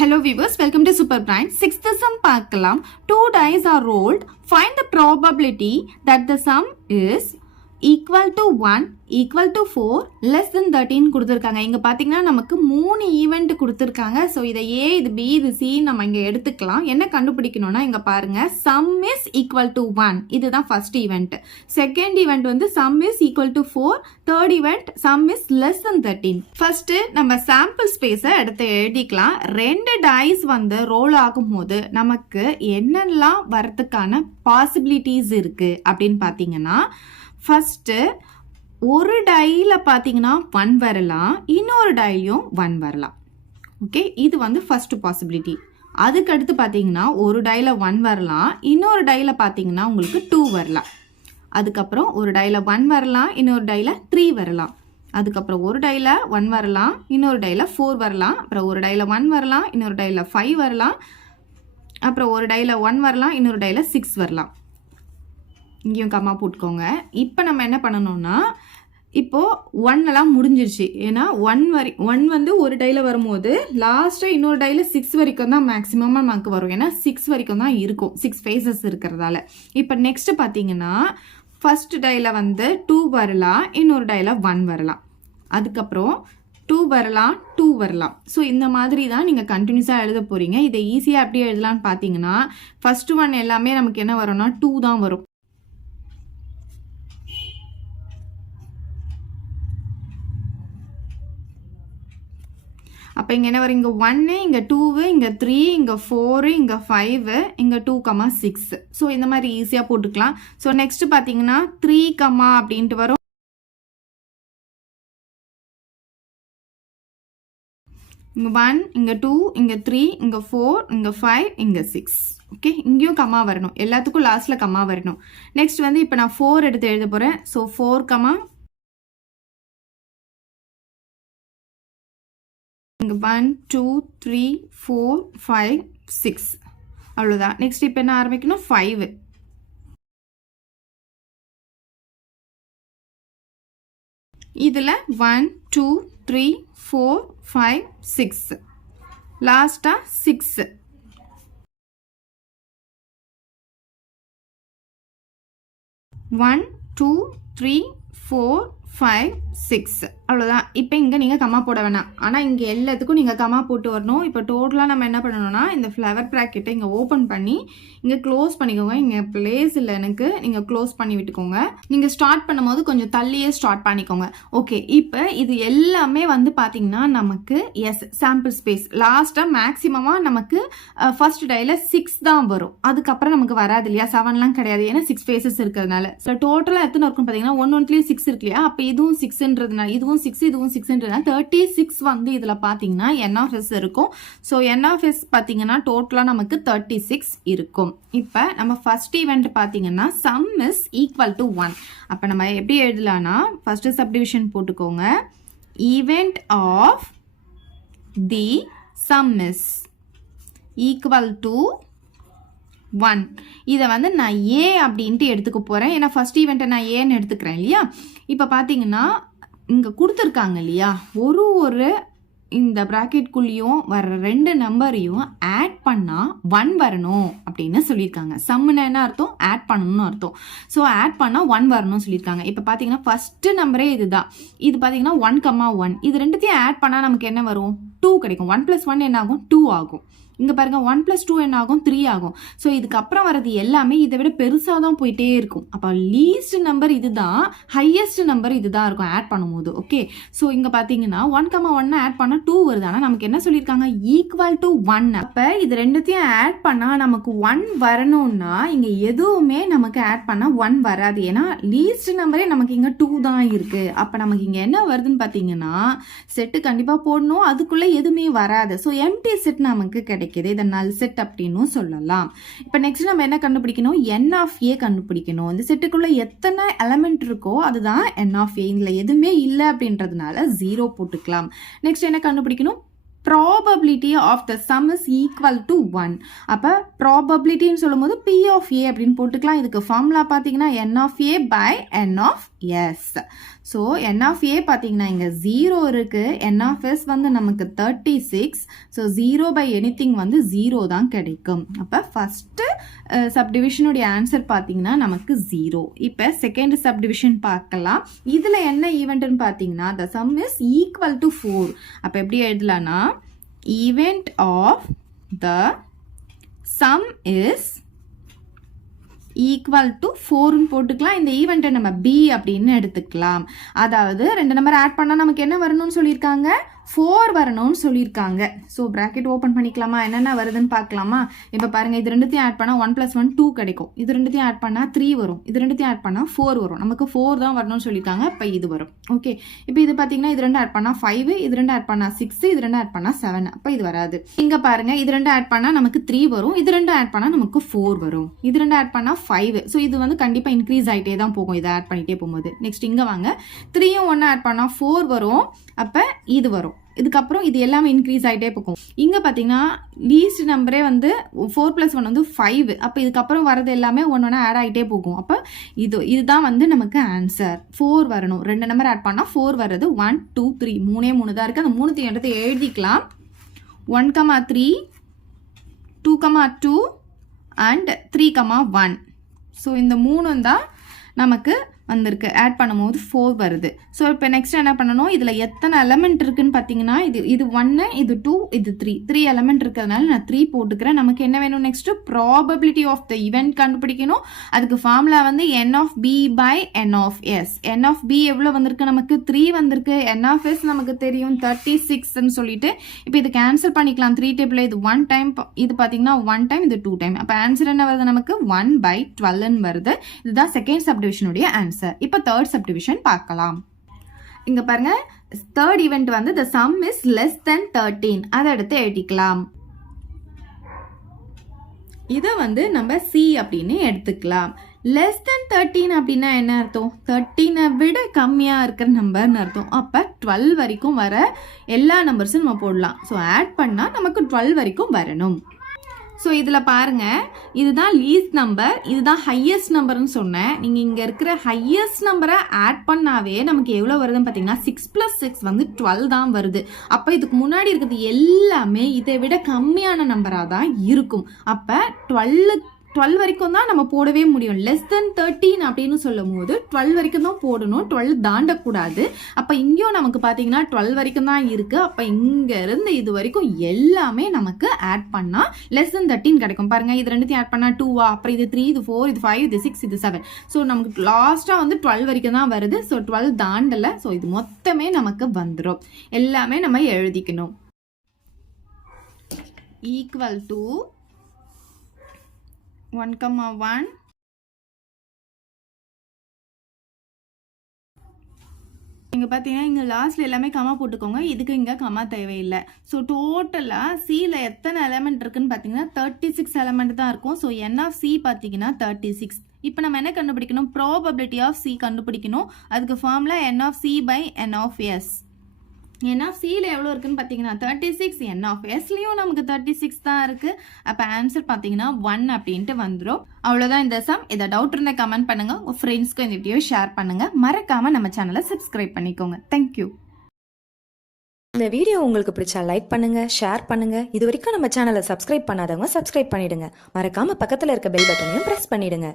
Hello viewers, welcome to Super Brain. Sixth sum பார்க்கலாம். 2 dice are rolled. Find the probability that the sum is equal to 1, equal to 4, less than 13 கொடுத்துருக்காங்க. இங்கே பார்த்தீங்கன்னா நமக்கு 3 event கொடுத்துருக்காங்க. So இதை ஏ, இது B, இது சி நம்ம இங்கே எடுத்துக்கலாம். என்ன கண்டுபிடிக்கணும்னா இங்கே பாருங்க, சம் இஸ் ஈக்குவல் டு 1. இதுதான் ஃபர்ஸ்ட் ஈவெண்ட். செகண்ட் ஈவெண்ட் வந்து some is equal to 4. Third event some is less than 13. First நம்ம சாம்பிள் ஸ்பேஸை எடுத்து எழுதிக்கலாம். 2 டைஸ் வந்து ரோல் ஆகும்போது நமக்கு என்னெல்லாம் வரதுக்கான பாசிபிலிட்டிஸ் இருக்கு அப்படின்னு பார்த்தீங்கன்னா, ஃபர்ஸ்ட் ஒரு டைல பார்த்தீங்கன்னா 1 வரலாம், இன்னொரு டைலையும் 1 வரலாம். ஓகே, இது வந்து ஃபர்ஸ்ட் பாசிபிலிட்டி. அதுக்கடுத்து பார்த்தீங்கன்னா ஒரு டைல 1 வரலாம், இன்னொரு டைல பார்த்தீங்கன்னா உங்களுக்கு 2 வரலாம். அதுக்கப்புறம் ஒரு டைல 1 வரலாம், இன்னொரு டைல 3 வரலாம். அதுக்கப்புறம் ஒரு டைல 1 வரலாம், இன்னொரு டைல 4 வரலாம். அப்புறம் ஒரு டைல 1 வரலாம், இன்னொரு டைல 5 வரலாம். அப்புறம் ஒரு டைல 1 வரலாம், இன்னொரு டைல 6 வரலாம். இங்கேயும் கம்மா போட்டுக்கோங்க. இப்போ நம்ம என்ன பண்ணணும்னா, இப்போது 1 எல்லாம் முடிஞ்சிருச்சு. ஏன்னா 1 வந்து ஒரு டைல வரும்போது லாஸ்ட்டாக இன்னொரு டைல 6 வரைக்கும் தான் மேக்ஸிமமாக நமக்கு வரும். ஏன்னா 6 வரைக்கும் தான் இருக்கும், 6 ஃபேஸஸ் இருக்கிறதால. இப்போ நெக்ஸ்ட் பார்த்தீங்கன்னா ஃபர்ஸ்ட் டைல வந்து 2 வரலாம், இன்னொரு டைல 1 வரலாம். அதுக்கப்புறம் 2 வரலாம், 2 வரலாம். ஸோ இந்த மாதிரி தான் நீங்கள் கண்டினியூஸாக எழுத போகிறீங்க. இதை ஈஸியாக எப்படி எழுதலான்னு பார்த்தீங்கன்னா, ஃபர்ஸ்ட் 1 எல்லாமே நமக்கு என்ன வரும்னா 2 தான் வரும். அப்போ இங்கே என்ன வரும், இங்கே 1, இங்கே 2, இங்கே 3, இங்கே 4, இங்கே 5, இங்கே 2,6. ஸோ இந்த மாதிரி ஈஸியாக போட்டுக்கலாம். ஸோ நெக்ஸ்ட் பார்த்தீங்கன்னா 3, அப்படின்ட்டு வரும். இங்கே 1, இங்கே 2, இங்கே 3, இங்கே 4, இங்கே 5, இங்கே 6. ஓகே, இங்கேயும் கம்மா வரணும். எல்லாத்துக்கும் லாஸ்ட்டில் கம்மா வரணும். நெக்ஸ்ட் வந்து இப்போ நான் 4 எடுத்து எழுத போகிறேன். ஸோ 4, இங்கே 1, 2, 3, 4, 5, 6. அவ்வளோதான். நெக்ஸ்ட் இப்போ என்ன ஆரம்பிக்கணும், 5. இதில் 1, 2, 3, 4, 5, 6. லாஸ்ட்டாக 6. 1, 2, 3, 4, 5, 6. அவ்வளோதான். இப்போ இங்கே நீங்கள் கம்மா போட வேணாம். ஆனால் இங்கே எல்லாத்துக்கும் நீங்கள் கம்மா போட்டு வரணும். இப்போ டோட்டலாக நம்ம என்ன பண்ணணும்னா, இந்த ஃப்ளவர் ப்ராக்கெட்டை இங்கே ஓப்பன் பண்ணி இங்கே க்ளோஸ் பண்ணிக்கோங்க. இங்கே பிளேஸ் இல்லை எனக்கு, நீங்கள் க்ளோஸ் பண்ணி விட்டுக்கோங்க. நீங்கள் ஸ்டார்ட் பண்ணும்போது கொஞ்சம் தள்ளியே ஸ்டார்ட் பண்ணிக்கோங்க. ஓகே, இப்போ இது எல்லாமே வந்து பார்த்தீங்கன்னா நமக்கு சாம்பிள் ஸ்பேஸ். லாஸ்ட்டாக மேக்ஸிமமாக நமக்கு ஃபர்ஸ்ட் டைல 6 தான் வரும். அதுக்கப்புறம் நமக்கு வராது இல்லையா, 7லாம் கிடையாது. ஏன்னா 6 ஃபேஸஸ் இருக்கிறதுனால. ஸோ டோட்டலாக எத்தனை இருக்குன்னு பார்த்தீங்கன்னா 1 6 இருக்கு இல்லையா. அப்போ இதுவும் 6ன்றதுனால, இதுவும் 6, இதுவும் 6ன்றதுனால 36 வந்து இதில் பார்த்தீங்கன்னா NF இருக்கும். ஸோ NF பார்த்தீங்கன்னா டோட்டலாக நமக்கு 36 இருக்கும். இப்போ நம்ம ஃபர்ஸ்ட் ஈவெண்ட் பார்த்தீங்கன்னா சம் இஸ் ஈக்குவல் டு 1. அப்போ நம்ம எப்படி எழுதலாம்னா, ஃபர்ஸ்ட் சப்டிவிஷன் போட்டுக்கோங்க. Event of the sum is equal to 1. இதை வந்து நான் ஏ அப்படின்ட்டு எடுத்துக்க போகிறேன். ஏன்னா ஃபர்ஸ்ட் ஈவெண்ட்டை நான் ஏன்னு எடுத்துக்கிறேன் இல்லையா. இப்போ பார்த்தீங்கன்னா இங்கே கொடுத்துருக்காங்க இல்லையா, ஒரு இந்த ப்ராக்கெட்குள்ளேயும் வர 2 நம்பரையும் ஆட் பண்ணால் 1 வரணும் அப்படின்னு சொல்லியிருக்காங்க. சம்முன்னு என்ன அர்த்தம், ஆட் பண்ணணும்னு அர்த்தம். ஸோ ஆட் பண்ணால் 1 வரணும்னு சொல்லியிருக்காங்க. இப்போ பார்த்தீங்கன்னா ஃபஸ்ட்டு நம்பரே இதுதான். இது பார்த்தீங்கன்னா 1,1. இது ரெண்டுத்தையும் ஆட் பண்ணால் நமக்கு என்ன வரும், 2 கிடைக்கும். 1 + 1 என்ன ஆகும், 2 ஆகும். இங்கே பாருங்க, 1 + 2 என்ன ஆகும், 3 ஆகும். ஸோ இதுக்கப்புறம் வர்றது எல்லாமே இதை விட பெருசாக தான் போயிட்டே இருக்கும். அப்போ லீஸ்ட் நம்பர் இதுதான், ஹையஸ்ட் நம்பர் இதுதான் இருக்கும் ஆட் பண்ணும்போது. ஓகே, ஸோ இங்கே பார்த்தீங்கன்னா 1,1 ஆட் பண்ணால் 2 வருது. ஆனால் நமக்கு என்ன சொல்லியிருக்காங்க, ஈக்குவல் டு 1. அப்போ இது ரெண்டுத்தையும் ஆட் பண்ணால் நமக்கு 1 வரணும்னா இங்கே எதுவுமே நமக்கு ஆட் பண்ணால் 1 வராது. ஏன்னா லீஸ்ட் நம்பரே நமக்கு இங்கே 2 தான் இருக்குது. அப்போ நமக்கு இங்கே என்ன வருதுன்னு பார்த்தீங்கன்னா, செட்டு கண்டிப்பாக போடணும், அதுக்குள்ளே எதுவுமே வராது. ஸோ எம்டி செட் நமக்கு கிடைக்கும். இதை நல் செட் அப்படின்னு சொல்லலாம். இப்போ நெக்ஸ்ட் நம்ம என்ன கண்டுபிடிக்கணும், NF கண்டுபிடிக்கணும். இந்த செட்டுக்குள்ள எத்தனை எலிமெண்ட் இருக்கோ அதுதான் NF. இதுல எதுவுமே இல்லை அப்படின்றதுனால 0 போட்டுக்கலாம். நெக்ஸ்ட் என்ன கண்டுபிடிக்கணும், probability of the sum is equal to 1. அப்போ probabilityன்னு சொல்லும் போது P of A அப்படின்னு போட்டுக்கலாம். இதுக்கு ஃபார்முலா பார்த்தீங்கன்னா N of A by N of S. So N of A பார்த்தீங்கன்னா இங்கே 0 இருக்குது, என் ஆஃப் எஸ் வந்து நமக்கு 36. ஸோ 0/anything வந்து 0 தான் கிடைக்கும். அப்போ ஃபஸ்ட்டு சப்டிவிஷனுடைய ஆன்சர் பார்த்தீங்கன்னா நமக்கு 0. இப்போ செகண்ட் சப்டிவிஷன் பார்க்கலாம். இதில் என்ன ஈவெண்ட்னு பார்த்தீங்கன்னா the sum is equal to 4. அப்போ எப்படி எழுதலாம்னா event of the sum is equal to 4ன்னு போட்டுக்கலாம். இந்த ஈவெண்ட்டை நம்ம பி அப்படின்னு எடுத்துக்கலாம். அதாவது 2 நம்பர் ஆட் பண்ணால் நமக்கு என்ன வரணும்னு சொல்லியிருக்காங்க, 4 வரணும்னு சொல்லியிருக்காங்க. ஸோ ப்ராக்கெட் ஓப்பன் பண்ணிக்கலாமா, என்னென்ன வருதுன்னு பார்க்கலாமா. இப்போ பாருங்கள், இது ரெண்டுத்தையும் ஆட் பண்ணால் 1 + 1 2 கிடைக்கும். இது ரெண்டுத்தையும் ஆட் பண்ணால் 3 வரும். இது ரெண்டுத்தையும் ஆட் பண்ணால் 4 வரும். நமக்கு 4 தான் வரணும்னு சொல்லியிருக்காங்க. இப்போ இது வரும். ஓகே, இப்போ இது பார்த்தீங்கன்னா இது 2 ஆட் பண்ணால் 5, இது 2 ஆட் பண்ணால் 6, இது 2 ஆட் பண்ணால் 7. அப்போ இது வராது. இங்கே பாருங்கள், இது 2 ஆட் பண்ணால் நமக்கு 3 வரும். இது 2 ஆட் பண்ணால் நமக்கு 4 வரும். இது 2 ஆட் பண்ணால் 5. ஸோ இது வந்து கண்டிப்பாக இன்க்ரீஸ் ஆகிட்டே தான் போகும் இதை ஆட் பண்ணிகிட்டே போகும்போது. நெக்ஸ்ட் இங்கே வாங்க, 3யும் 1 ஆட் பண்ணால் 4 வரும். அப்போ இது வரும். இதுக்கப்புறம் இது எல்லாமே இன்க்ரீஸ் ஆகிட்டே போகும். இங்கே பார்த்தீங்கன்னா லீஸ்ட் நம்பரே வந்து 4 + 1 வந்து 5. அப்போ இதுக்கப்புறம் வரது எல்லாமே 1 ஆட் ஆகிட்டே போகும். அப்போ இதுதான் வந்து நமக்கு ஆன்சர். 4 வரணும். 2 நம்பர் ஆட் பண்ணால் 4 வர்றது 1 2 3 3 தான் இருக்குது. அந்த 3 எடுத்து எழுதிக்கலாம். 1,3 2,2 அண்ட் 3,1. ஸோ இந்த 3 தான் நமக்கு வந்திருக்கு. ஆட் பண்ணும்போது 4 வருது. ஸோ இப்போ நெக்ஸ்ட் என்ன பண்ணணும், இதில் எத்தனை எலமெண்ட் இருக்குன்னு பார்த்தீங்கன்னா இது 1, இது 2, இது 3 எலமெண்ட் இருக்கிறதுனால நான் 3 போட்டுக்கிறேன். நமக்கு என்ன வேணும் next, probability of the event கண்டுபிடிக்கணும். அதுக்கு ஃபார்முலா வந்து n of b by n of s. n of b எவ்வளோ வந்திருக்கு, நமக்கு 3 வந்திருக்கு. n of s நமக்கு தெரியும் 36ன்னு சொல்லிட்டு இப்போ இது கேன்சல் பண்ணிக்கலாம். 3 டேபிள் இது 1 டைம், இது பார்த்தீங்கன்னா 1 டைம், இது 2 டைம். அப்போ ஆன்சர் என்ன வருது, நமக்கு 1/12ன்னு வருது. இதுதான் செகண்ட் சப்டிவிஷனுடைய ஆன்சர். இப்போ தேர்ட் சப்டிவிஷன் பார்க்கலாம். இங்க பாருங்க, தேர்ட் ஈவெண்ட் வந்து the sum is less than 13. அதை எடுத்து எழுதிக்கலாம். இதை வந்து நம்ம C அப்படின்னு எடுத்துக்கலாம். less than 13 அப்படின்னா என்ன அர்த்தம், 13 விட கம்மியாக இருக்கிற நம்பர்னு அர்த்தம். அப்போ 12 வரைக்கும் வர எல்லா நம்பர்ஸும் நம்ம போடலாம். ஸோ ஆட் பண்ணால் நமக்கு 12 வரைக்கும் வரணும். ஸோ இதில் பாருங்கள், இதுதான் லீஸ்ட் நம்பர், இதுதான் ஹையஸ்ட் நம்பர்னு சொன்னேன். நீங்கள் இங்கே இருக்கிற ஹையஸ்ட் நம்பரை ஆட் பண்ணாவே நமக்கு எவ்வளோ வருதுன்னு பார்த்தீங்கன்னா 6 + 6 வந்து 12 தான் வருது. அப்போ இதுக்கு முன்னாடி இருக்கிறது எல்லாமே இதை விட கம்மியான நம்பராக தான் இருக்கும். அப்போ 12 வரைக்கும் தான் நம்ம போடவே முடியும். லெஸ் தென் 13 அப்படின்னு சொல்லும் போது 12 வரைக்கும் தான் போடணும், 12 தாண்டக்கூடாது. அப்போ இங்கேயும் நமக்கு பார்த்தீங்கன்னா 12 வரைக்கும் தான் இருக்குது. அப்போ இங்கேருந்து இது வரைக்கும் எல்லாமே நமக்கு ஆட் பண்ணால் லெஸ் தென் 13 கிடைக்கும். பாருங்கள், இது ரெண்டுத்தையும் ஆட் பண்ணால் 2, அப்புறம் இது 3, இது 4, இது 5, இது 6, இது 7. ஸோ நமக்கு லாஸ்ட்டாக வந்து 12 வரைக்கும் தான் வருது. ஸோ 12 தாண்டலை. ஸோ இது மொத்தமே நமக்கு வந்துடும். எல்லாமே நம்ம எழுதிக்கணும். ஈக்குவல் டு 1,1 இங்கே பார்த்தீங்கன்னா இங்கே லாஸ்ட்டில் எல்லாமே கமா போட்டுக்கோங்க. இதுக்கு இங்கே கமா தேவையில்லை. ஸோ டோட்டலாக சியில் எத்தனை எலமெண்ட் இருக்குன்னு பார்த்தீங்கன்னா 36 எலமெண்ட் தான் இருக்கும். ஸோ n of c பார்த்தீங்கன்னா 36. இப்போ நம்ம என்ன கண்டுபிடிக்கணும், ப்ராபபிலிட்டி ஆஃப் c கண்டுபிடிக்கணும். அதுக்கு formula n of c by n of s. n of c எவ்வளோ இருக்குன்னு பார்த்தீங்கன்னா 36, n of s-லையும் நமக்கு 36 தான் இருக்குது. அப்போ ஆன்சர் பார்த்தீங்கன்னா 1 அப்படின்ட்டு வந்துடும். அவ்வளோதான் இந்த சம். இதை டவுட் இருந்தால் கமெண்ட் பண்ணுங்கள். உங்கள் ஃப்ரெண்ட்ஸ்க்கும் இந்த வீடியோ ஷேர் பண்ணுங்கள். மறக்காமல் நம்ம சேனலை சப்ஸ்கிரைப் பண்ணிக்கோங்க. தேங்க்யூ. இந்த வீடியோ உங்களுக்கு பிடிச்சா லைக் பண்ணுங்க, ஷேர் பண்ணுங்க. இது வரைக்கும் நம்ம சேனலை சப்ஸ்கிரைப் பண்ணாதவங்க சப்ஸ்கிரைப் பண்ணிடுங்க. மறக்காம பக்கத்தில் இருக்க பெல் பட்டனையும் பிரஸ் பண்ணிடுங்க.